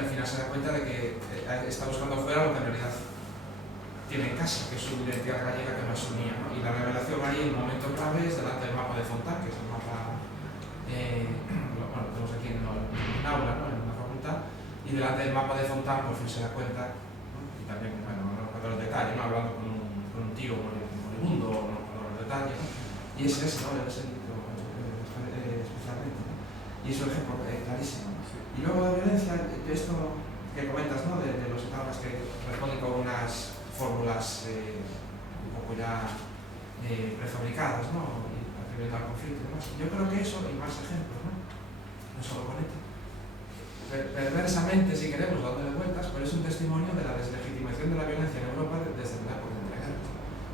al final se da cuenta de que está buscando fuera lo que en realidad tiene en casa, que es su identidad gallega que no asumía, ¿no? Y la revelación ahí, el momento clave, es delante del mapa de Fontán, que es el mapa, bueno, lo tenemos aquí en el aula, ¿no? En la facultad, y delante del mapa de Fontán por fin se da cuenta, ¿no? Y también, bueno, no recuerdo los detalles, ¿no? Hablando con un tío moribundo, no recuerdo los detalles, ¿no? Y es ese, ¿no? Ese libro, especialmente, ¿no? Y es un ejemplo clarísimo. Y luego la violencia, esto que comentas, ¿no? De los etapas que responden con unas fórmulas un poco ya prefabricadas, ¿no? Y atribuyendo al conflicto y demás. Yo creo que eso, y más ejemplos, ¿no? No solo con esto, perversamente, si queremos, dándole vueltas, pero es un testimonio de la deslegitimación de la violencia en Europa desde la época de la guerra.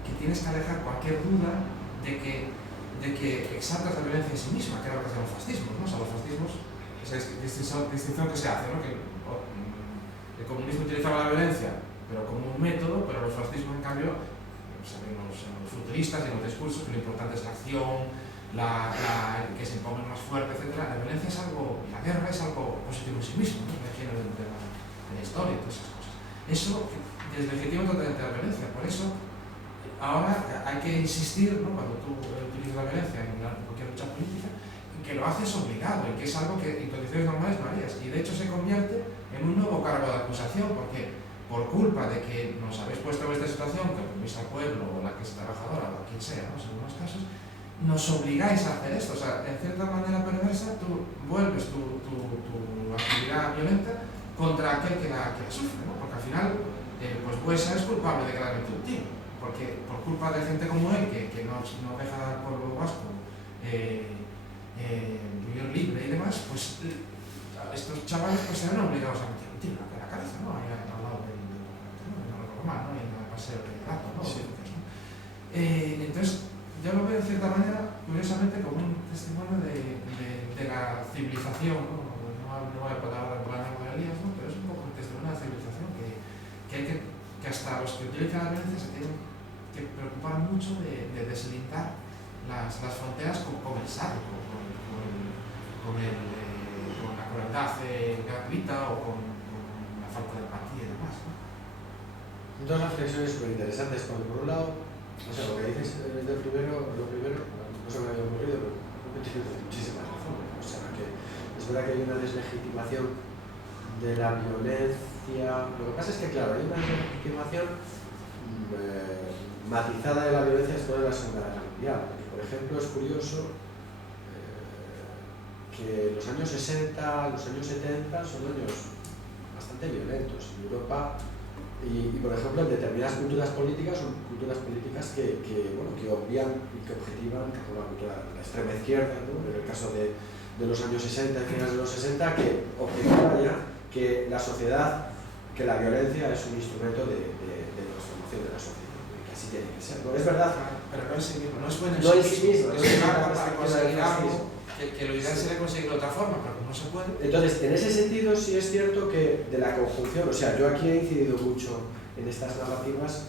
Que tienes que alejar cualquier duda de que exaltas la violencia en sí misma, que era lo que hacían los fascismos, ¿no? O sea, los fascismos, esa distinción que se hace, ¿no? Que el comunismo utilizaba la violencia pero como un método, pero los fascismos en cambio sabemos los futuristas y los discursos que lo importante es la acción, que se impongan más fuerte, etc. La violencia es algo, la guerra es algo positivo en sí mismo, ¿no? De la historia y todas esas cosas. Eso deslegitima totalmente la violencia, por eso ahora hay que insistir, ¿no? Cuando tú utilizas la violencia en cualquier lucha política, en que lo haces obligado, en que es algo que en condiciones normales no harías, y de hecho se convierte en un nuevo cargo de acusación, porque por culpa de que nos habéis puesto en esta situación, que oprimís al pueblo o la que es trabajadora o a quien sea, ¿no? En algunos casos, nos obligáis a hacer esto. O sea, en cierta manera perversa, tú vuelves tu actividad violenta contra aquel que la sufre, ¿no? Porque al final, pues Buesa es culpable de que la metió un tiro, porque por culpa de gente como él, que no deja al pueblo vasco vivir libre y demás, pues estos chavales pues serán obligados a meter un tiro en la cabeza, ¿no? ¿no? Y en el paseo de gato, ¿no? Sí. Entonces, yo lo veo de cierta manera, curiosamente, como un testimonio de la civilización, ¿no? No voy a poder hablar por la lengua de Elías, ¿no? Pero es un poco un testimonio de la civilización que hasta los que utilizan la violencia se tienen que preocupar mucho de deslindar las fronteras con el sabio, con la crueldad gratuita o con la falta de empatía y demás, ¿no? Dos reflexiones súper interesantes, porque por un lado, o sea, lo que dices lo primero, no se me había ocurrido, pero creo que tienes muchísimas razones. O sea, que es verdad que hay una deslegitimación de la violencia. Lo que pasa es que, claro, hay una deslegitimación matizada de la violencia después de la Segunda Guerra Mundial. Porque, por ejemplo, es curioso que los años 60, los años 70 son años bastante violentos en Europa. Y, por ejemplo, en determinadas culturas políticas son culturas políticas que obvian y que objetivan, como la cultura de la extrema izquierda, ¿no? En el caso de los años 60 y finales de los 60, que objetiva ya que la sociedad, que la violencia es un instrumento de transformación de la sociedad, y que así tiene que ser. ¿No? Es verdad, pero no en sí mismo, no es bueno en sí mismo, es un arma para conseguir algo que lo ideal sería conseguirlo de otra forma, pero no se puede. Entonces, en ese sentido sí es cierto que de la conjunción, o sea, yo aquí he incidido mucho en estas narrativas,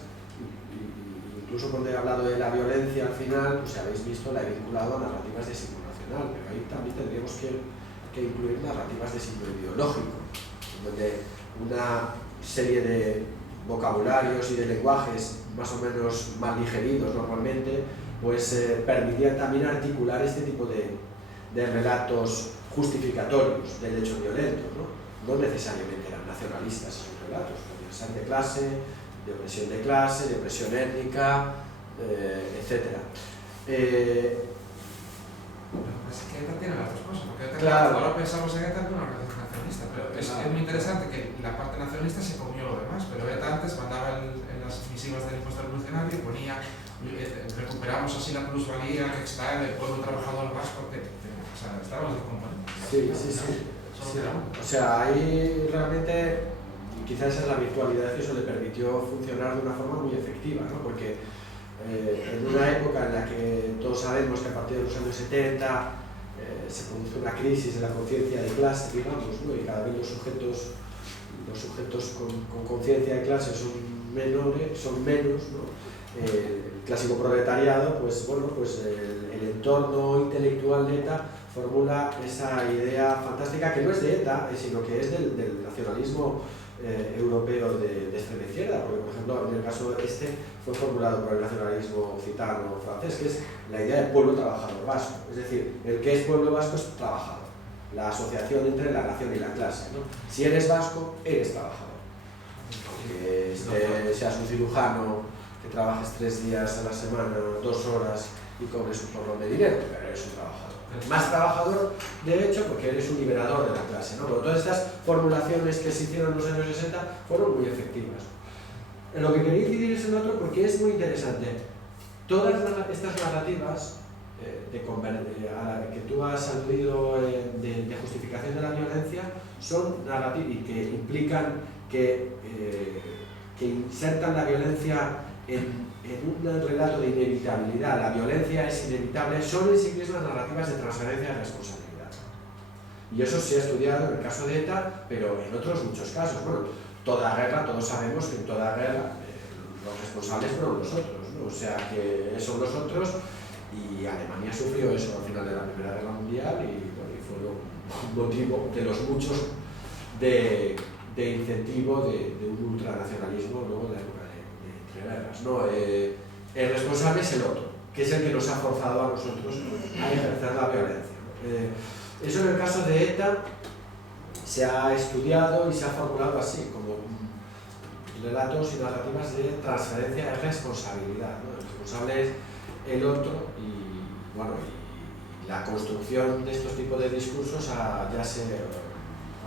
incluso cuando he hablado de la violencia al final, pues habéis visto, la he vinculado a narrativas de símbolo nacional, pero ahí también tendríamos que incluir narrativas de símbolo ideológico, donde una serie de vocabularios y de lenguajes más o menos mal digeridos normalmente, pues permitían también articular este tipo de relatos justificatorios del hecho violento, ¿no? No necesariamente eran nacionalistas esos relatos, podían ser de clase, de opresión étnica, etc. Es que ETA tiene las dos cosas, porque claro. Ahora pensamos en ETA como una organización nacionalista, pero es muy interesante que la parte nacionalista se comió lo demás, pero ETA antes mandaba en las misivas del impuesto revolucionario y ponía recuperamos así la plusvalía que extrae del pueblo trabajador vasco, o sea, estaban los componentes. Sí. O sea, ahí realmente quizás esa es la virtualidad que eso le permitió funcionar de una forma muy efectiva, ¿no? Porque en una época en la que todos sabemos que a partir de los años 70 se produce una crisis en la conciencia de clase, digamos, ¿no? Y cada vez los sujetos con conciencia de clase son menos, ¿no? clásico proletariado, pues bueno, pues el entorno intelectual de ETA formula esa idea fantástica que no es de ETA, sino que es del nacionalismo europeo de extrema izquierda, porque por ejemplo en el caso fue formulado por el nacionalismo occitano francés, que es la idea del pueblo trabajador vasco, es decir, el que es pueblo vasco es trabajador, la asociación entre la nación y la clase, ¿no? Si eres vasco, eres trabajador, aunque seas un cirujano que trabajes 3 días a la semana, 2 horas y cobres un porrón de dinero, pero eres un trabajador. Más trabajador, de hecho, porque eres un liberador de la clase, ¿no? Pero todas estas formulaciones que se hicieron en los años 60 fueron muy efectivas. En lo que quería incidir es en otro porque es muy interesante. Todas estas narrativas que tú has aludido de justificación de la violencia son narrativas y que implican que insertan la violencia en un relato de inevitabilidad, la violencia es inevitable, son en sí mismas narrativas de transferencia de responsabilidad. Y eso se ha estudiado en el caso de ETA, pero en otros muchos casos. Bueno, toda guerra, todos sabemos que en toda guerra los responsables fueron nosotros, ¿no? O sea que son nosotros, y Alemania sufrió eso al final de la Primera Guerra Mundial y, bueno, y fue un motivo de los muchos de incentivo de un ultranacionalismo luego de la época de guerras, ¿no? El responsable es el otro, que es el que nos ha forzado a nosotros a ejercer la violencia, ¿no? Eso en el caso de ETA se ha estudiado y se ha formulado así, como relatos y narrativas de transferencia de responsabilidad, ¿no? El responsable es el otro y, bueno, y la construcción de estos tipos de discursos ya se...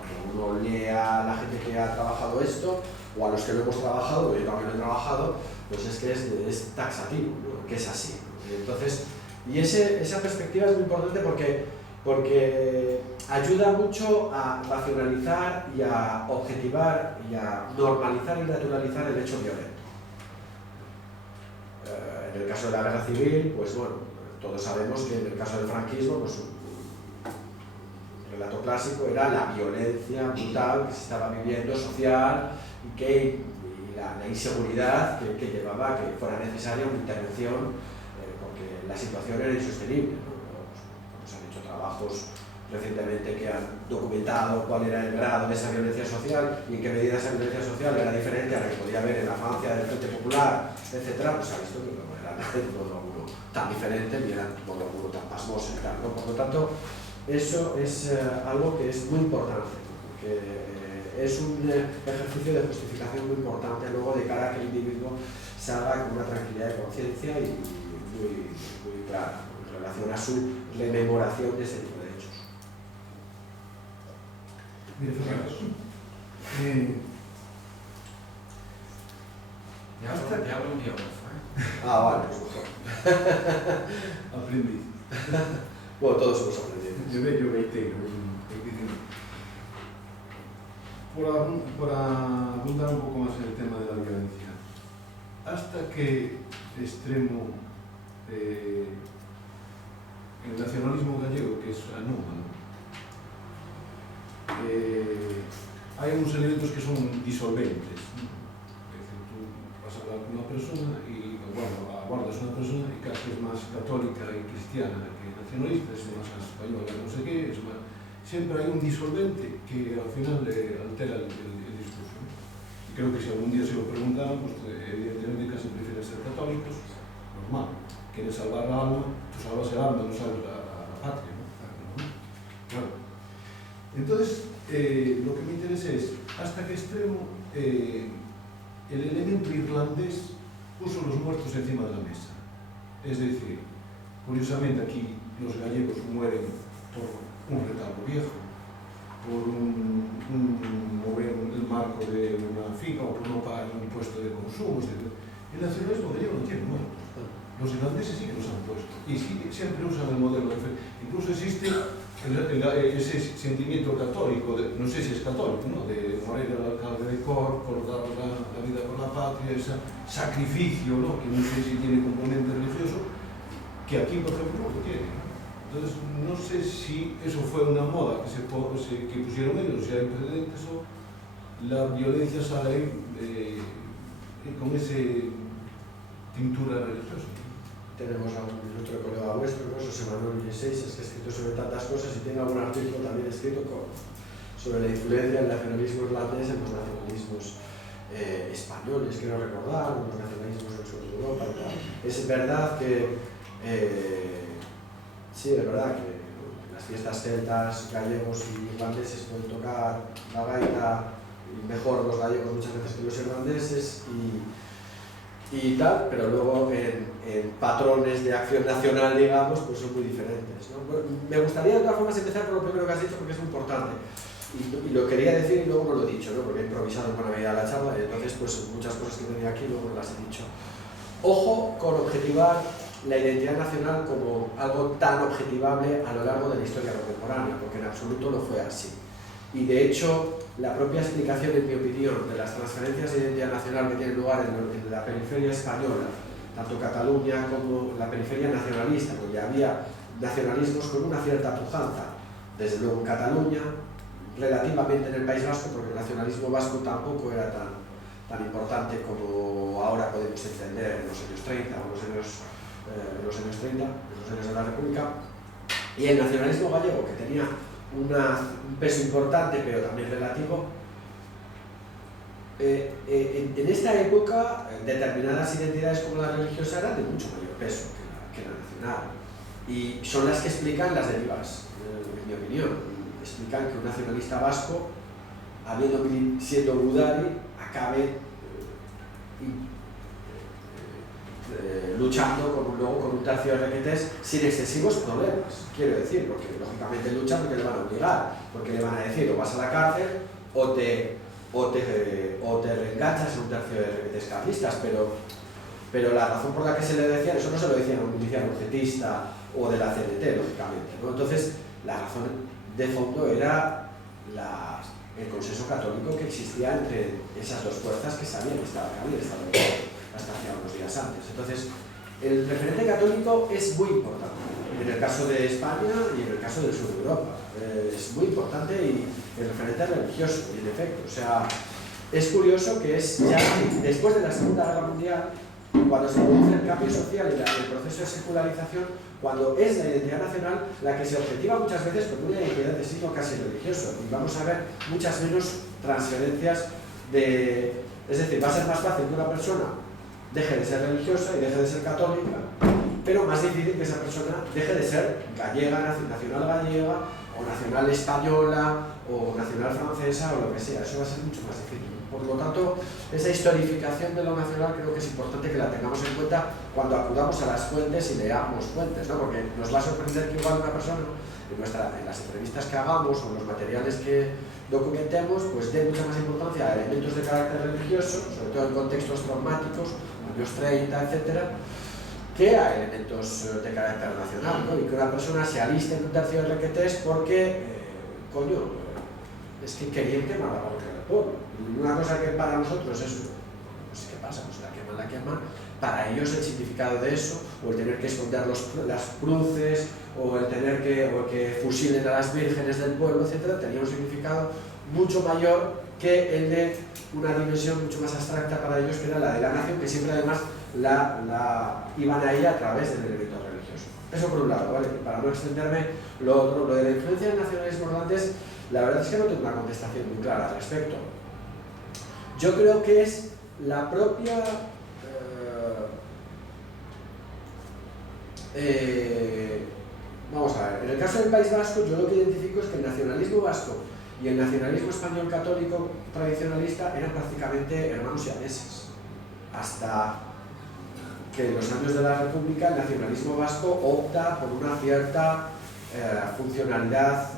Cuando uno lee a la gente que ha trabajado esto, o a los que lo hemos trabajado, yo también lo he trabajado, pues es que es taxativo, ¿no? Que es así, ¿no? Entonces, y esa perspectiva es muy importante porque ayuda mucho a racionalizar y a objetivar y a normalizar y naturalizar el hecho violento. En el caso de la guerra civil, pues bueno, todos sabemos que en el caso del franquismo, pues un relato clásico era la violencia brutal que se estaba viviendo social y la inseguridad que llevaba a que fuera necesaria una intervención porque la situación era insostenible, ¿no? Se han hecho trabajos recientemente que han documentado cuál era el grado de esa violencia social y en qué medida esa violencia social era diferente a la que podía haber en la Francia del Frente Popular, etc. Pues se ha visto que no era en modo alguno tan diferente ni era en modo alguno tan pasmoso y tal, ¿no? Por lo tanto, eso es algo que es muy importante, porque es un ejercicio de justificación muy importante luego de cara a que el individuo salga con una tranquilidad de conciencia y muy clara en relación a su rememoración de ese tipo de hechos. Mire, Fernando, te hablo un biógrafo, ¿eh? Vale, pues mejor. Aprendiz. Bueno, todos hemos aprendido. Yo veiteiro. Por abundar un poco más en el tema de la violencia, ¿hasta qué extremo el nacionalismo gallego, que es anómalo, hay unos elementos que son disolventes, ¿no? Es decir, tú vas a hablar con una persona y aguardas una persona y casi es más católica y cristiana que nacionalista, es más española, no sé qué, es más... Siempre hay un disolvente que al final altera el discurso, ¿no? Y creo que si algún día se lo preguntaran, pues evidentemente casi prefieren ser católicos, normal. Quieres salvar la alma, tú salvas el alma, no salvas la patria, ¿no? Claro. Entonces, lo que me interesa es hasta qué extremo el elemento irlandés puso los muertos encima de la mesa. Es decir, curiosamente aquí los gallegos mueren por un retablo viejo, por mover el marco de una finca o por no pagar un impuesto de consumo, etc. El nacionalismo gallego no tiene muertos. Los irlandeses sí que los han puesto y sí, siempre usan el modelo de fe. Incluso existe ese sentimiento católico, no sé si es católico, ¿no? De morir al alcalde de Cork por dar la vida por la patria, ese sacrificio, ¿no? Que no sé si tiene componente religioso, que aquí, por ejemplo, no lo tiene, ¿no? Entonces, no sé si eso fue una moda que pusieron ellos, si hay precedentes o la violencia sale con ese tintura religiosa. Tenemos a otro colega vuestro, ¿no? José Manuel Villeseixas, que ha escrito sobre tantas cosas y tiene algún artículo también escrito sobre la influencia del nacionalismo irlandés en los nacionalismos españoles, quiero recordar, los nacionalismos del sur de Europa y tal. Es verdad que sí, es verdad que las fiestas celtas, gallegos y irlandeses pueden tocar la gaita mejor los gallegos muchas veces que los irlandeses y tal, pero luego en patrones de acción nacional, digamos, pues son muy diferentes, ¿no? Bueno, me gustaría de todas formas empezar por lo primero que has dicho porque es muy importante y lo quería decir y luego no lo he dicho, ¿no? Porque he improvisado en buena medida la charla y entonces pues muchas cosas que tenía aquí luego no las he dicho. Ojo con objetivar la identidad nacional como algo tan objetivable a lo largo de la historia contemporánea, porque en absoluto no fue así. Y de hecho, la propia explicación, en mi opinión, de las transferencias de identidad nacional que tienen lugar en la periferia española, tanto Cataluña como la periferia nacionalista, donde había nacionalismos con una cierta pujanza, desde luego en Cataluña, relativamente en el País Vasco, porque el nacionalismo vasco tampoco era tan importante como ahora podemos entender en los años 30 o en los años de la República, y el nacionalismo gallego, que tenía un peso importante pero también relativo, en esta época determinadas identidades como la religiosa eran de mucho mayor peso que la nacional y son las que explican las derivas, en mi opinión. Explican que un nacionalista vasco, siendo Gudari, acabe luchando luego con un tercio de requetés sin excesivos problemas, quiero decir, porque lógicamente luchan porque le van a obligar, porque le van a decir o vas a la cárcel o te reenganchas en un tercio de requetés carlistas, pero la razón por la que se le decía, eso no se lo decían a un miliciano objetista o de la CNT, lógicamente, ¿no? Entonces la razón de fondo era el consenso católico que existía entre esas dos fuerzas que habían estado hasta hace unos días antes. Entonces, el referente católico es muy importante, en el caso de España y en el caso del sur de Europa. Es muy importante y el referente religioso, y en efecto. O sea, es curioso que es ya después de la Segunda Guerra Mundial, cuando se produce el cambio social y el proceso de secularización, cuando es la identidad nacional la que se objetiva muchas veces con una identidad de signo casi religioso. Y vamos a ver muchas menos transferencias es decir, va a ser más fácil que una persona deje de ser religiosa y deje de ser católica, pero más difícil que esa persona deje de ser gallega, nacional gallega, o nacional española, o nacional francesa, o lo que sea. Eso va a ser mucho más difícil. Por lo tanto, esa historificación de lo nacional creo que es importante que la tengamos en cuenta cuando acudamos a las fuentes y leamos fuentes, ¿no? Porque nos va a sorprender que igual una persona, en las entrevistas que hagamos o en los materiales que documentemos, pues dé mucha más importancia a elementos de carácter religioso, sobre todo en contextos traumáticos, años 30, etcétera, que a elementos de carácter nacional, ¿no? Y que una persona se aliste en un tercio de requetés porque, es que querían quemar la parroquia del pueblo. Y una cosa que para nosotros es, pues, ¿qué pasa? Pues la queman. Para ellos el significado de eso, o el tener que esconder las cruces, o el tener que fusilen a las vírgenes del pueblo, etcétera, tenía un significado mucho mayor que el de una dimensión mucho más abstracta para ellos, que era la de la nación, que siempre además la iban a ella a través del elemento religioso. Eso por un lado, ¿vale? Para no extenderme, lo de la influencia del nacionalismo irlandés, la verdad es que no tengo una contestación muy clara al respecto. Yo creo que es la propia vamos a ver, en el caso del País Vasco yo lo que identifico es que el nacionalismo vasco y el nacionalismo español católico tradicionalista eran prácticamente hermanos siameses, hasta que en los años de la República el nacionalismo vasco opta por una cierta funcionalidad,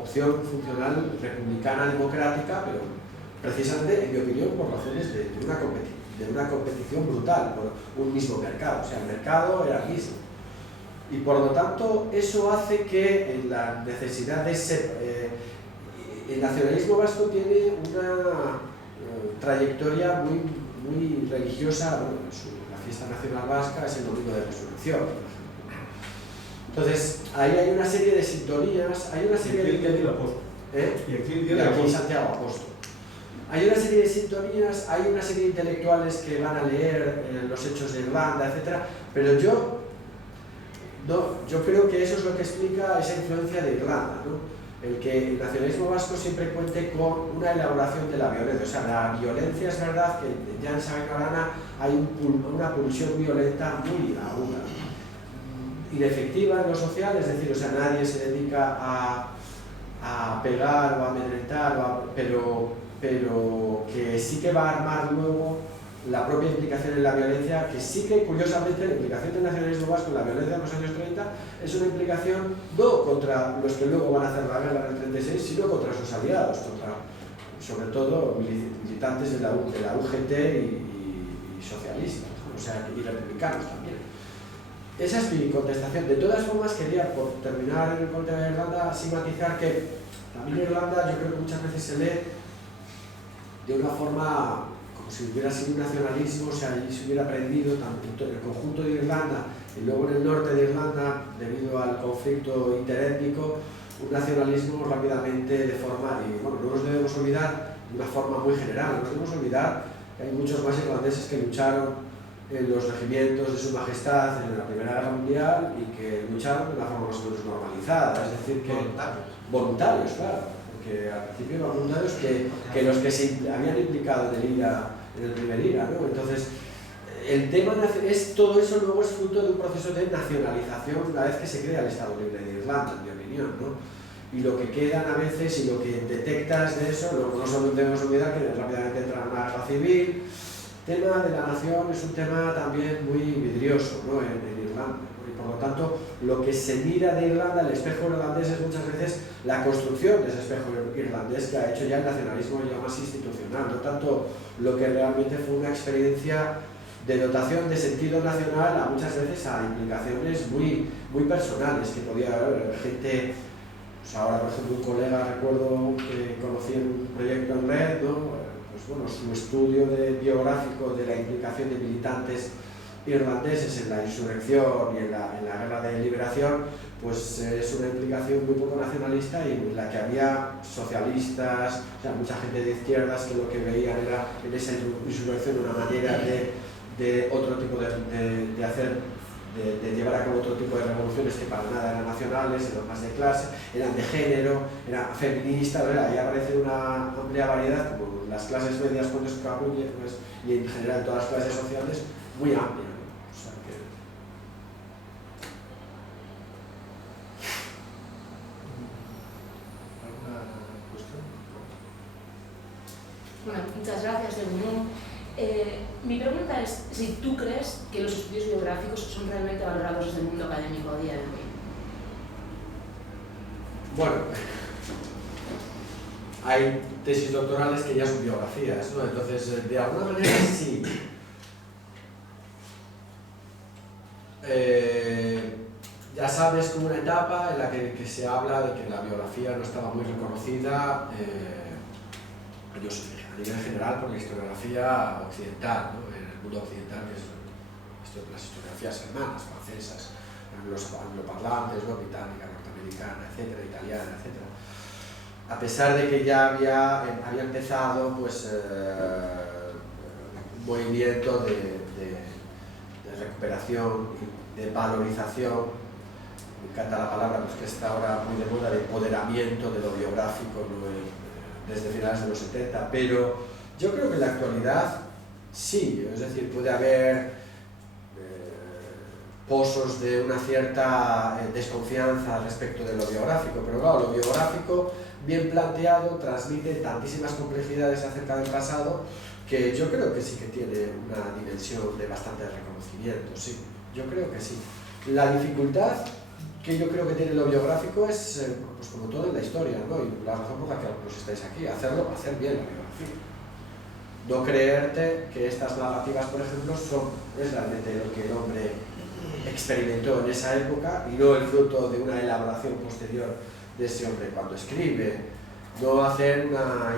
opción funcional republicana democrática, pero precisamente, en mi opinión, por razones de una competición brutal por un mismo mercado. O sea, el mercado era el mismo. Y por lo tanto, eso hace que la necesidad de el nacionalismo vasco tiene una trayectoria muy religiosa. Bueno, la fiesta nacional vasca es el domingo de resurrección. Entonces, ahí hay una serie de sintonías, hay una serie de... ¿Y aquí el día del apóstol? Y aquí Santiago Apóstol. hay una serie de sintonías, hay una serie de intelectuales que van a leer los hechos de Irlanda, etc. Pero yo creo que eso es lo que explica esa influencia de Irlanda, ¿no? El que el nacionalismo vasco siempre cuente con una elaboración de la violencia. O sea, la violencia es verdad que ya en Sabecarana hay una pulsión violenta muy aguda, inefectiva en lo social, es decir, o sea, nadie se dedica a pegar o a amedrentar, pero que sí que va a armar luego la propia implicación en la violencia, que sí que, curiosamente, la implicación del nacionalismo vasco en la violencia de los años 30 es una implicación no contra los que luego van a hacer la guerra en el 36, sino contra sus aliados, sobre todo militantes de la UGT y socialistas, o sea, y republicanos también. Esa es mi contestación. De todas formas, quería, por terminar con el tema de Irlanda, sí matizar que también Irlanda, yo creo que muchas veces se lee de una forma como si hubiera sido un nacionalismo, o sea, allí se hubiera aprendido tanto en el conjunto de Irlanda y luego en el norte de Irlanda, debido al conflicto interétnico, un nacionalismo rápidamente deformado. Y bueno, no nos debemos olvidar de una forma muy general, no nos debemos olvidar que hay muchos más irlandeses que lucharon en los regimientos de su majestad en la Primera Guerra Mundial y que lucharon de una forma más o menos normalizada, es decir, que voluntarios, claro, porque al principio eran voluntarios que los que se habían implicado en el primer IRA, ¿no? Entonces, el tema es todo eso luego es fruto de un proceso de nacionalización una vez que se crea el Estado Libre de Irlanda, en mi opinión, ¿no? Y lo que quedan a veces y lo que detectas de eso, no solo debemos olvidar que rápidamente entra una guerra civil. El tema de la nación es un tema también muy vidrioso, ¿no? en Irlanda, y por lo tanto lo que se mira de Irlanda, el espejo irlandés, es muchas veces la construcción de ese espejo irlandés que ha hecho ya el nacionalismo ya más institucional, no tanto lo que realmente fue una experiencia de dotación de sentido nacional, a muchas veces a implicaciones muy personales, que podía haber gente. Pues ahora, por ejemplo, un colega, recuerdo que conocí en un proyecto en red, ¿no? Pues bueno, su estudio biográfico de la implicación de militantes irlandeses en la insurrección y en la guerra de liberación, pues es una implicación muy poco nacionalista y en la que había socialistas, o sea, mucha gente de izquierdas que lo que veían era en esa insurrección una manera de otro tipo de llevar a cabo otro tipo de revoluciones que para nada eran nacionales, eran más de clase, eran de género, eran feministas, ahí aparece una amplia variedad, como las clases medias con escapulle, pues, y en general todas las clases sociales, muy amplia, ¿no? O sea que... ¿Alguna cuestión? Bueno, muchas gracias, de unión. Mi pregunta es si tú crees que los estudios biográficos son realmente valorados desde el mundo académico a día de hoy. Bueno, hay tesis doctorales que ya son biografías, ¿no? Entonces, de alguna manera sí. Ya sabes, como una etapa en la que se habla de que la biografía no estaba muy reconocida, a nivel general por la historiografía occidental, ¿no? En el mundo occidental, que es las historiografías hermanas, francesas, los angloparlantes, ¿no? Británica, norteamericana, etcétera, italiana, etcétera. A pesar de que ya había empezado pues, un movimiento de recuperación y de valorización, me encanta la palabra, pues que está ahora muy de moda, de empoderamiento de lo biográfico, ¿no? Desde finales de los 70, pero yo creo que en la actualidad sí, es decir, puede haber pozos de una cierta desconfianza respecto de lo biográfico, pero claro, lo biográfico bien planteado transmite tantísimas complejidades acerca del pasado que yo creo que sí que tiene una dimensión de bastante reconocimiento, sí, yo creo que sí. La dificultad que yo creo que tiene lo biográfico es, pues como todo en la historia, ¿no? Y la razón por la que algunos estáis aquí, hacer bien la biografía. No creerte que estas narrativas, por ejemplo, es realmente lo que el hombre experimentó en esa época y no el fruto de una elaboración posterior de ese hombre cuando escribe. No hacer una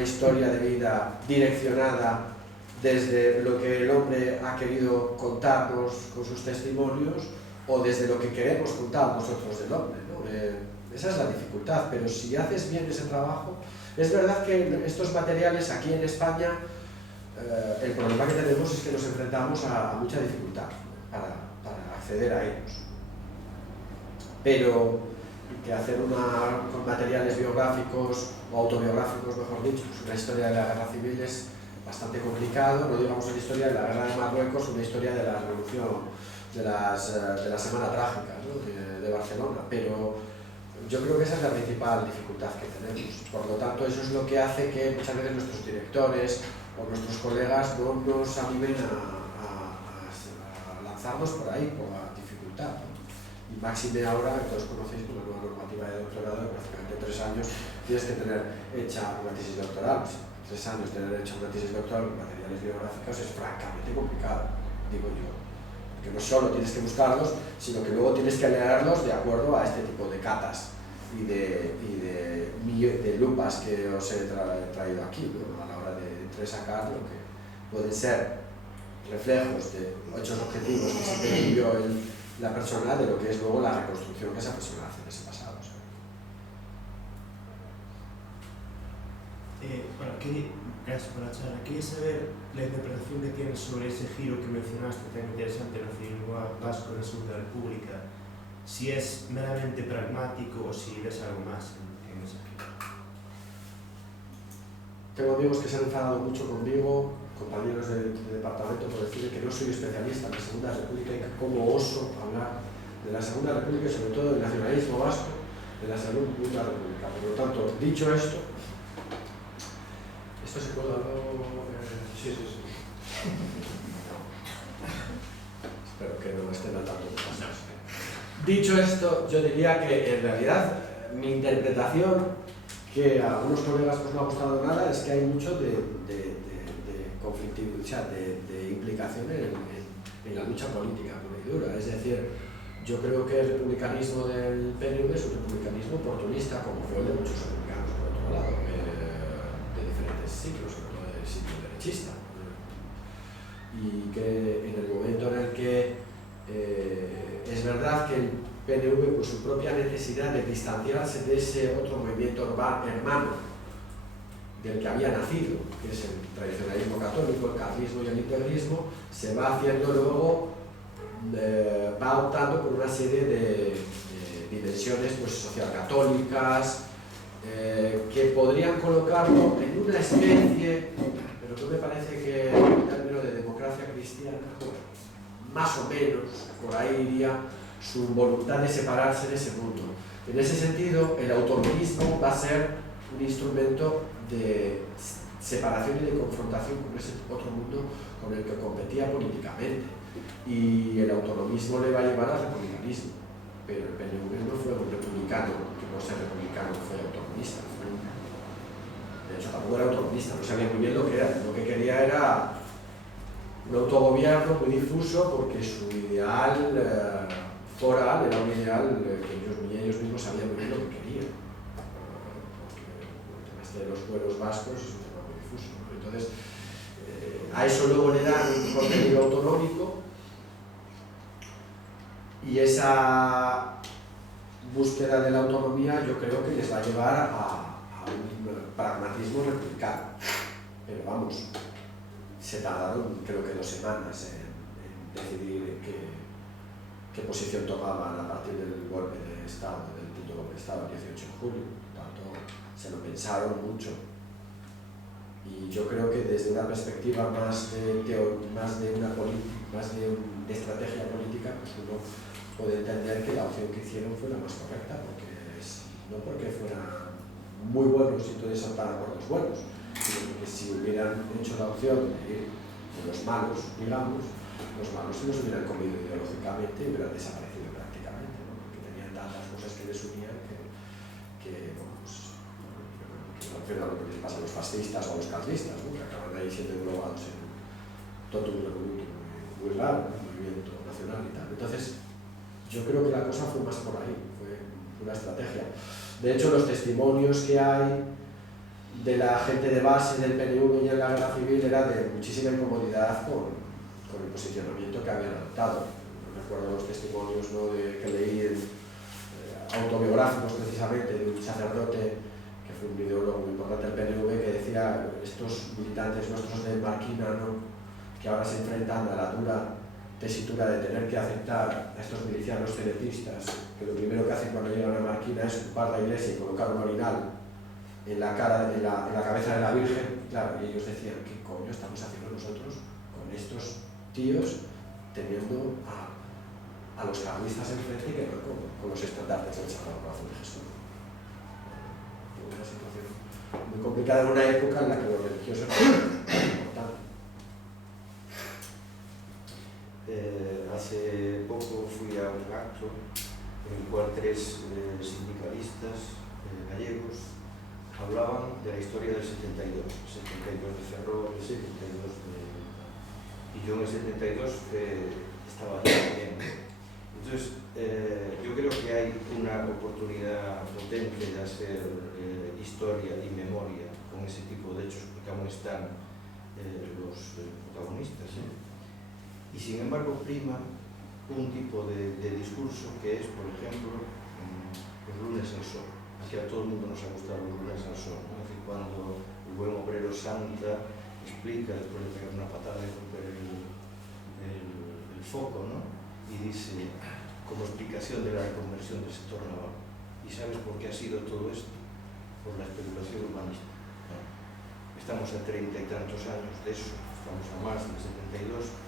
historia de vida direccionada desde lo que el hombre ha querido contarnos con sus testimonios o desde lo que queremos contar nosotros del hombre, ¿no? Esa es la dificultad, pero si haces bien ese trabajo, Es verdad que estos materiales aquí en España, el problema que tenemos es que nos enfrentamos a mucha dificultad para acceder a ellos. Pero que hacer con materiales biográficos o autobiográficos, mejor dicho, pues una historia de la guerra civil es bastante complicado, no digamos una historia de la guerra de Marruecos, una historia de la revolución, de la Semana Trágica, ¿no? de Barcelona, pero yo creo que esa es la principal dificultad que tenemos. Por lo tanto, eso es lo que hace que muchas veces nuestros directores o nuestros colegas no nos animen a lanzarnos por ahí, por la dificultad, ¿no? Y máxime ahora, que todos conocéis con la nueva normativa de doctorado, de prácticamente 3 años tienes que tener hecha una tesis doctoral. 3 años tener hecha una tesis doctoral con materiales biográficos es francamente complicado, digo yo. Porque no solo tienes que buscarlos, sino que luego tienes que leerlos de acuerdo a este tipo de catas y de lupas que os he traído aquí, ¿no? A la hora de sacar lo que pueden ser reflejos de hechos objetivos que siempre vivió la persona, de lo que es luego la reconstrucción que esa persona hace de ese pasado. Bueno, gracias por la charla. Quería saber la interpretación que tienes sobre ese giro que mencionaste tan interesante en el nacionalismo vasco en la Segunda República, si es meramente pragmático o si ves algo más en ese giro. Tengo amigos que se han enfadado mucho conmigo, compañeros de departamento, por decir que no soy especialista en la Segunda República y que como oso hablar de la Segunda República y sobre todo del nacionalismo vasco de la Segunda República. Por lo tanto, dicho esto se puede hablar. Sí. Espero que no estén al tanto de cosas. Dicho esto, yo diría que en realidad mi interpretación, que a algunos colegas pues no ha gustado nada, es que hay mucho de conflictividad, o sea, de implicación en la lucha política pura y dura. Es decir, yo creo que el republicanismo del PNV es un republicanismo oportunista, como fue el de muchos republicanos, por otro lado, de diferentes siglos, sobre todo del siglo derechista. Y que en el momento en el que es verdad que el PNV, por su propia necesidad de distanciarse de ese otro movimiento hermano del que había nacido, que es el tradicionalismo católico, el carlismo y el integrismo, se va haciendo luego, va optando por una serie de dimensiones pues, socialcatólicas, que podrían colocarlo en una especie, pero que me parece que en términos de democracia cristiana, más o menos, por ahí iría su voluntad de separarse de ese mundo. En ese sentido, el autonomismo va a ser un instrumento de separación y de confrontación con ese otro mundo con el que competía políticamente. Y el autonomismo le va a llevar al republicanismo. Pero el PNV no fue un republicano, que por ser republicano fue autonomista. De hecho, tampoco era autonomista, no sabía muy bien lo que era. Lo que quería era un autogobierno muy difuso porque su ideal foral era un ideal que ellos mismos sabían muy bien lo que querían. Porque el tema de los pueblos vascos es un tema muy difuso, ¿no? Entonces, a eso luego le dan un contenido autonómico y esa búsqueda de la autonomía yo creo que les va a llevar a un pragmatismo republicano. Pero vamos, se tardaron creo que 2 semanas en decidir qué posición tomaban a partir del golpe de Estado, del quinto golpe de Estado, el 18 de julio. Por tanto, se lo pensaron mucho. Y yo creo que desde una perspectiva más de estrategia política, pues uno puede entender que la opción que hicieron fue la más correcta, no porque fueran muy buenos y entonces saltaran por los buenos, sino porque si hubieran hecho la opción de ir con los malos, digamos, los malos se los hubieran comido ideológicamente y hubieran desaparecido prácticamente, ¿no? Porque tenían tantas cosas que les unían que al final lo que les pasa a los fascistas o a los carlistas, ¿no? Que acaban ahí siendo englobados en todo un revoluto muy largo, un movimiento nacional y tal. Entonces, yo creo que la cosa fue más por ahí, fue una estrategia. De hecho, los testimonios que hay de la gente de base del PNV y en la guerra civil era de muchísima incomodidad con el posicionamiento que habían adoptado. Recuerdo los testimonios, ¿no? que leí autobiográficos precisamente de un sacerdote que fue un ideólogo muy importante del PNV que decía estos militantes nuestros de Marquina, ¿no?, que ahora se enfrentan a la dura tesitura de tener que aceptar a estos milicianos cenetistas, que lo primero que hacen cuando llegan a Marquina es ocupar la iglesia y colocar un orinal en la cabeza de la Virgen. Claro, y ellos decían, ¿qué coño estamos haciendo nosotros con estos tíos teniendo a los carlistas enfrente y que no con los estandartes del Sagrado Corazón de Jesús? Una situación muy complicada en una época en la que los religiosos eran importantes. Hace poco fui a un acto en el cual 3 sindicalistas gallegos hablaban de la historia del 72 de Ferrol, el 72 y yo en el 72 estaba allí también. Entonces, yo creo que hay una oportunidad potente de hacer historia y memoria con ese tipo de hechos, porque aún están los protagonistas. Y sin embargo prima un tipo de discurso que es, por ejemplo, los lunes al sol. Aquí a todo el mundo nos ha gustado los lunes al sol, ¿no? Es decir, cuando el buen obrero Santa explica, después de pegar una patada y romper el foco, ¿no?, y dice, como explicación de la reconversión del sector naval. ¿Y sabes por qué ha sido todo esto? Por la especulación urbanística, ¿no? Estamos a 30 y tantos años de eso, estamos a más del 72,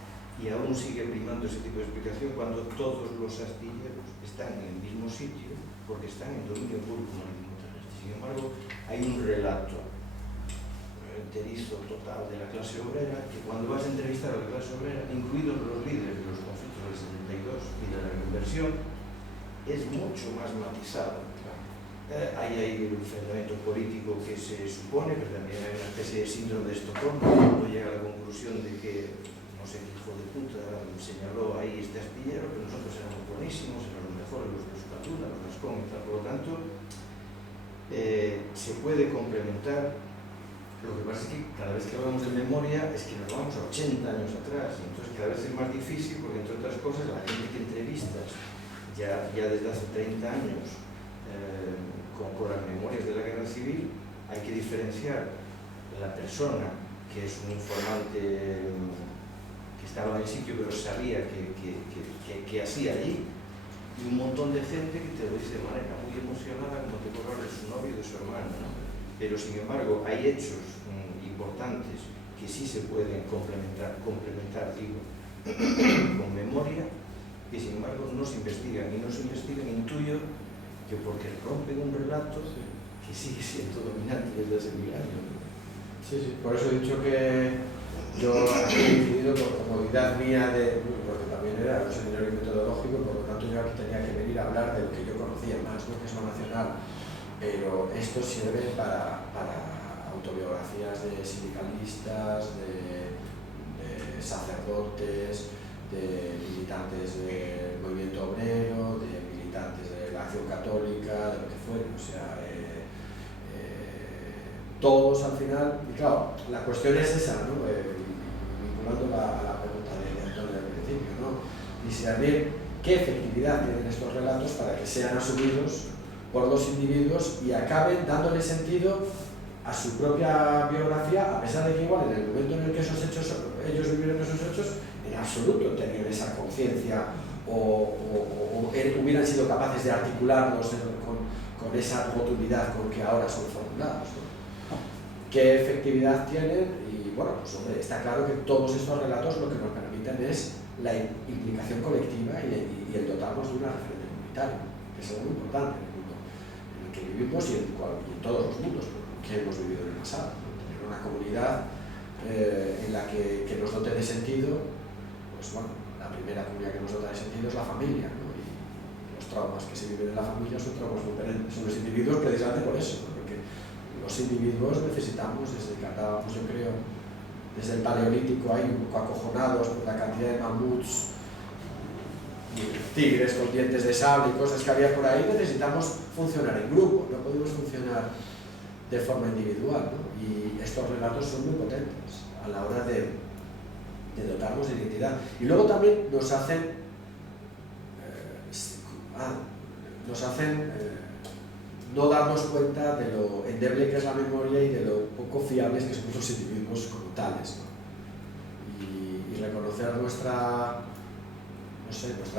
y aún sigue primando ese tipo de explicación cuando todos los astilleros están en el mismo sitio porque están en dominio público marítimo terrestre. Sin embargo, hay un relato enterizo total de la clase obrera que cuando vas a entrevistar a la clase obrera, incluidos los líderes de los conflictos del 72 y de la reconversión, es mucho más matizado. Hay un fundamento político que se supone, pero también hay una especie de síndrome de Estocolmo, cuando llega a la conclusión de que no sé qué hijo de puta señaló ahí este astillero, que nosotros éramos buenísimos, éramos los mejores, los de Euskalduna, los Gascón y tal. Por lo tanto, se puede complementar. Lo que pasa es que cada vez que hablamos de memoria es que nos vamos a 80 años atrás, y entonces cada vez es más difícil porque, entre otras cosas, la gente que entrevistas ya desde hace 30 años con las memorias de la Guerra Civil, hay que diferenciar la persona que es un informante que estaba en el sitio pero sabía que hacía allí, y un montón de gente que te lo dice de manera muy emocionada, como te puedo hablar de su novio y de su hermano, ¿no? Pero sin embargo hay hechos importantes que sí se pueden complementar digo, con memoria, que sin embargo no se investigan, y no se investigan, intuyo que porque rompen un relato que sigue siendo dominante desde hace 1000 años. Sí, por eso he dicho que yo aquí he decidido por comodidad mía, porque también era un seminario metodológico, por lo tanto yo aquí tenía que venir a hablar de lo que yo conocía más, ¿no?, que es lo nacional, pero esto sirve para autobiografías de sindicalistas, de sacerdotes, de militantes del movimiento obrero, de militantes de la Acción Católica, de lo que fuera, o sea, todos al final. Y claro, la cuestión es esa, ¿no?, vinculando a la pregunta de Antonio del principio, ¿no?, discernir qué efectividad tienen estos relatos para que sean asumidos por los individuos y acaben dándole sentido a su propia biografía, a pesar de que igual en el momento en el que ellos vivieron esos hechos, en absoluto tenían esa conciencia o hubieran sido capaces de articularlos con esa rotundidad con que ahora son formulados, ¿no? ¿Qué efectividad tienen? Y bueno, pues hombre, está claro que todos estos relatos lo que nos permiten es la implicación colectiva y el dotarnos de una referente comunitaria, que es algo muy importante en el mundo en el que vivimos y en todos los mundos que hemos vivido en el pasado, ¿no? Tener una comunidad en la que nos dote de sentido. Pues bueno, la primera comunidad que nos dota de sentido es la familia, ¿no? Y los traumas que se viven en la familia son traumas muy perennes, son los individuos precisamente por eso, ¿no? Porque los individuos necesitamos, desde que andábamos, yo creo, desde el Paleolítico ahí un poco acojonados por la cantidad de mamuts, tigres con dientes de sable y cosas que había por ahí, necesitamos funcionar en grupo, no podemos funcionar de forma individual, ¿no? Y estos relatos son muy potentes a la hora de dotarnos de identidad. Y luego también nos hacen no darnos cuenta de lo endeble que es la memoria y de lo poco fiables que somos los individuos como tales, ¿no? Y reconocer nuestra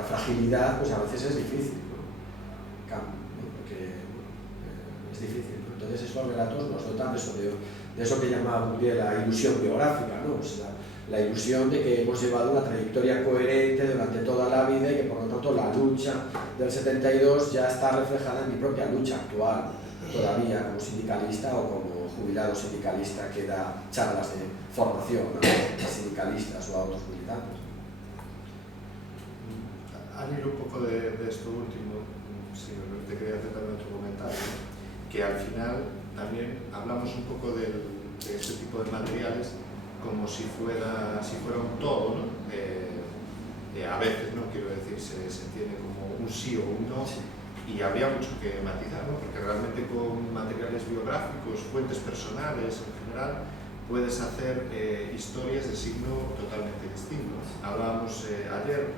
fragilidad, pues a veces es difícil, ¿no? Porque es difícil, ¿no? Entonces esos relatos nos dotan de eso que llama Bourdieu la ilusión biográfica, ¿no? Pues la ilusión de que hemos llevado una trayectoria coherente durante toda la vida y que por lo tanto la lucha del 72 ya está reflejada en mi propia lucha actual, todavía como sindicalista o como jubilado sindicalista que da charlas de formación, ¿no? A sindicalistas o a otros militantes. Al hilo un poco de esto último, si te quería hacer también otro comentario, que al final también hablamos un poco de este tipo de materiales como si fuera un todo, ¿no? A veces, ¿no? Quiero decir, se tiene como un sí o un no, y habría mucho que matizar, ¿no? Porque realmente con materiales biográficos, fuentes personales en general, puedes hacer historias de signo totalmente distinto. Hablábamos ayer,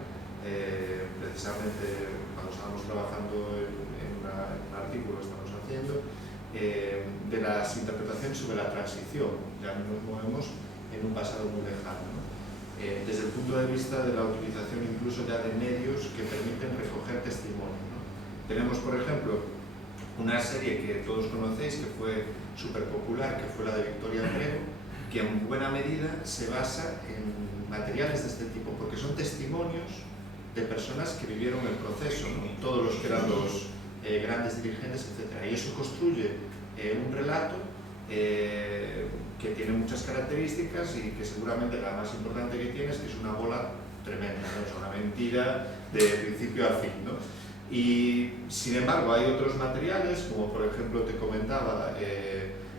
precisamente cuando estábamos trabajando en un artículo que estamos haciendo, de las interpretaciones sobre la transición. Ya nos movemos en un pasado muy lejano, ¿no? Desde el punto de vista de la utilización incluso ya de medios que permiten recoger testimonio, ¿no? Tenemos, por ejemplo, una serie que todos conocéis, que fue súper popular, que fue la de Victoria Abreu, que en buena medida se basa en materiales de este tipo, porque son testimonios de personas que vivieron el proceso, ¿no? Todos los que eran los grandes dirigentes, etc. Y eso construye un relato que tiene muchas características y que seguramente la más importante que tiene es que es una bola tremenda, ¿no? Es una mentira de principio a fin, ¿no? Y sin embargo hay otros materiales, como por ejemplo te comentaba,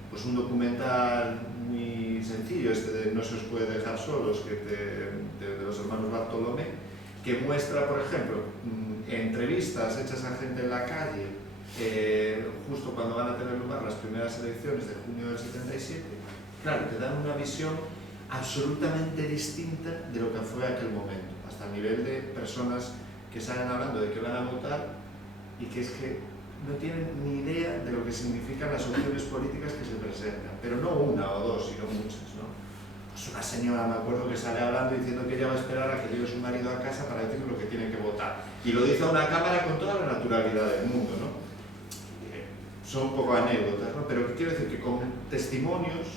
pues un documental muy sencillo, este de No se os puede dejar solos, que de los hermanos Bartolomé, que muestra, por ejemplo, entrevistas hechas a gente en la calle justo cuando van a tener lugar las primeras elecciones de junio del 77, claro, te dan una visión absolutamente distinta de lo que fue aquel momento, hasta el nivel de personas que salen hablando de que van a votar y que es que no tienen ni idea de lo que significan las opciones políticas que se presentan, pero no una o dos, sino muchas, ¿no? Pues una señora, me acuerdo, que sale hablando diciendo que ella va a esperar a que llegue su marido a casa para decirle lo que tiene que votar, y lo dice a una cámara con toda la naturalidad del mundo, ¿no? Son un poco anécdotas, ¿no? Pero quiero decir que con testimonios,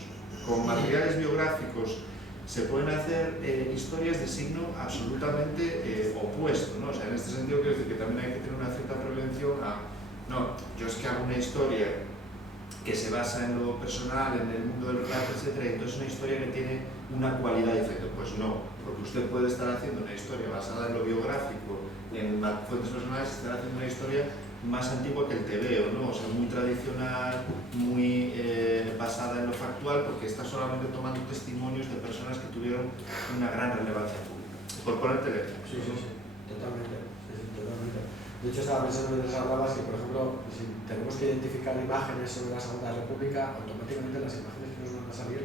con materiales biográficos, se pueden hacer historias de signo absolutamente opuesto, ¿no? O sea, en este sentido quiero decir que también hay que tener una cierta prevención a, no, yo es que hago una historia que se basa en lo personal, en el mundo del relato, etc., y entonces es una historia que tiene una cualidad diferente. Pues no, porque usted puede estar haciendo una historia basada en lo biográfico, en fuentes personales, y estar haciendo una historia más antigua que el tebeo, ¿no? O sea, muy tradicional, muy basada en lo factual, porque está solamente tomando testimonios de personas que tuvieron una gran relevancia pública. Por ponerte el ejemplo. Sí, totalmente. Totalmente. De hecho, estaba pensando mientras hablabas que, por ejemplo, si tenemos que identificar imágenes sobre la Segunda República, automáticamente las imágenes que nos van a salir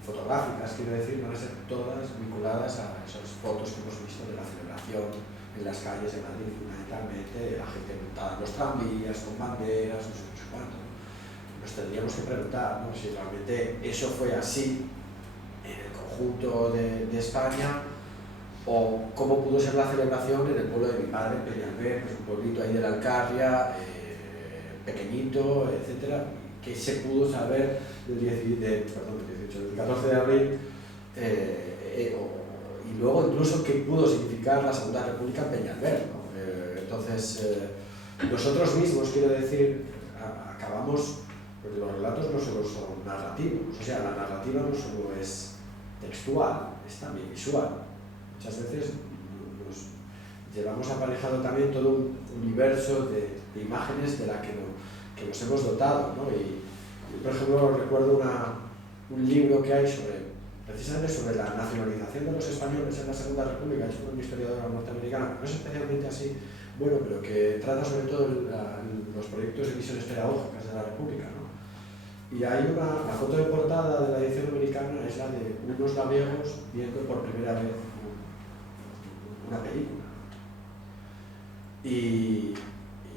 fotográficas, quiero decir, van a ser todas vinculadas a esas fotos que hemos visto de la celebración en las calles de Madrid, fundamentalmente, de la gente montada en los tranvías, con banderas, no sé cuánto. Nos tendríamos que preguntar, ¿no?, si realmente eso fue así en el conjunto de España, o cómo pudo ser la celebración en el pueblo de mi padre, en Peñalver, que es un pueblito ahí de la Alcarria, pequeñito, etcétera, que se pudo saber del 14 de abril, y luego incluso qué pudo significar la Segunda República en Peñalver, ¿no? Entonces, nosotros mismos, quiero decir, acabamos, porque los relatos no solo son narrativos, o sea, la narrativa no solo es textual, es también visual. Muchas veces nos llevamos aparejado también todo un universo de imágenes de la que nos hemos dotado, ¿no? Y por ejemplo, recuerdo un libro que hay precisamente sobre la nacionalización de los españoles en la Segunda República, hecho por una historiadora norteamericana, no es especialmente así bueno, pero que trata sobre todo los proyectos de misiones pedagógicas de la República, ¿no? Y hay la foto de portada de la edición americana es la de unos labiegos viendo por primera vez una película. Y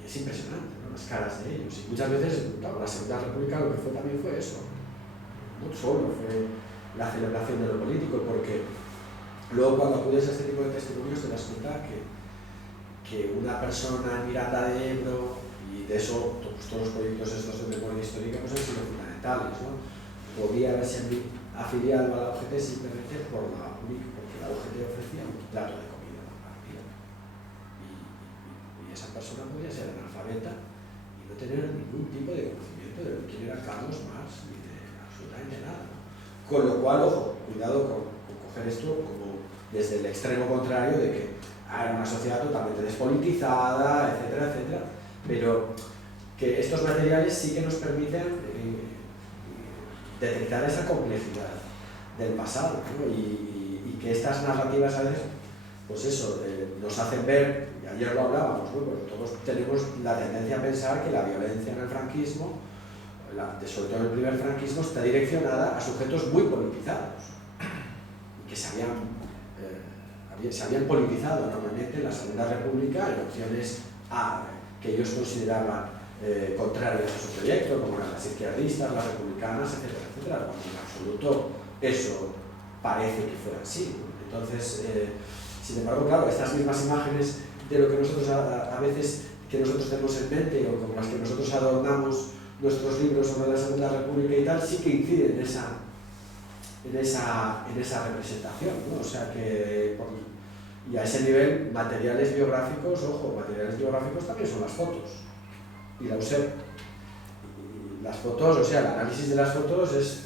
es impresionante, ¿no? las caras de ellos. Y muchas veces, claro, la Segunda República lo que fue también fue eso. No solo fue la celebración de lo político, porque luego cuando acudes a este tipo de testimonios te das cuenta que una persona en Miranda de Ebro, y de eso pues, todos los proyectos estos de memoria histórica pues han sido fundamentales, ¿no? Podía haberse afiliado a la UGT simplemente porque la UGT ofrecía un plato de comida al día. Y esa persona podía ser analfabeta y no tener ningún tipo de conocimiento de quién era Carlos Marx ni de absolutamente nada, ¿no? Con lo cual, ojo, cuidado con coger esto como desde el extremo contrario de que era una sociedad totalmente despolitizada, etcétera, etcétera, pero que estos materiales sí que nos permiten detectar esa complejidad del pasado, ¿no? Y que estas narrativas a veces, pues eso, nos hacen ver, y ayer lo hablábamos, ¿no? Porque todos tenemos la tendencia a pensar que la violencia en el franquismo, sobre todo en el primer franquismo, está direccionada a sujetos muy politizados y que se habían politizado normalmente en la Segunda República en opciones que ellos consideraban contrarias a su proyecto, como eran las izquierdistas, las republicanas, etcétera, etcétera, cuando en absoluto eso parece que fuera así, ¿no? Entonces, sin embargo, claro, estas mismas imágenes de lo que nosotros a veces que nosotros tenemos en mente o con las que nosotros adornamos nuestros libros sobre la Segunda República y tal, sí que inciden en esa representación, ¿no? O sea que, y a ese nivel, materiales biográficos, ojo, materiales biográficos también son las fotos. Y la USEP, y las fotos, o sea, el análisis de las fotos es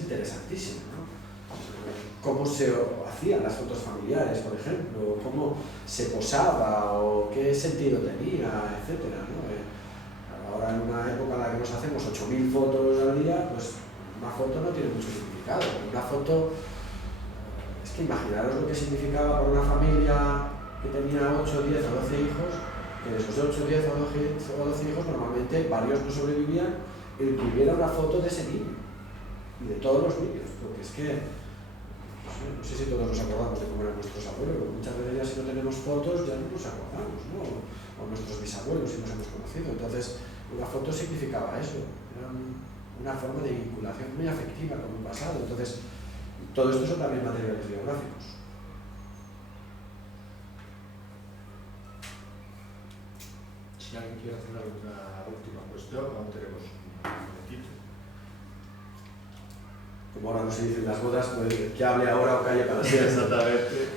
interesantísimo, ¿no? Cómo se hacían las fotos familiares, por ejemplo, cómo se posaba o qué sentido tenía, etcétera, ¿no? Ahora en una época en la que nos hacemos 8.000 fotos al día, pues una foto no tiene mucho significado. Una foto, es que imaginaros lo que significaba para una familia que tenía 8, 10 o 12 hijos, que después de 8, 10 o 12 hijos normalmente varios no sobrevivían, el que hubiera una foto de ese niño y de todos los niños, porque es que no sé si todos nos acordamos de cómo eran nuestros abuelos, pero muchas veces ya si no tenemos fotos ya no nos acordamos, ¿no? O nuestros bisabuelos si nos hemos conocido. Entonces una foto significaba eso, era una forma de vinculación muy afectiva con un pasado. Entonces todo esto son también materiales biográficos. Si alguien quiere hacer alguna última cuestión, aún tenemos un momentito. Como ahora no se dicen las bodas, pues que hable ahora o calle para siempre. Exactamente.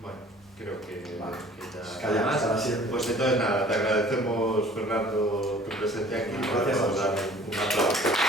Bueno, creo que, vale, ya callamos para siempre. Pues entonces nada, te agradecemos, Fernando, tu presencia aquí. Gracias a vamos a dar un aplauso.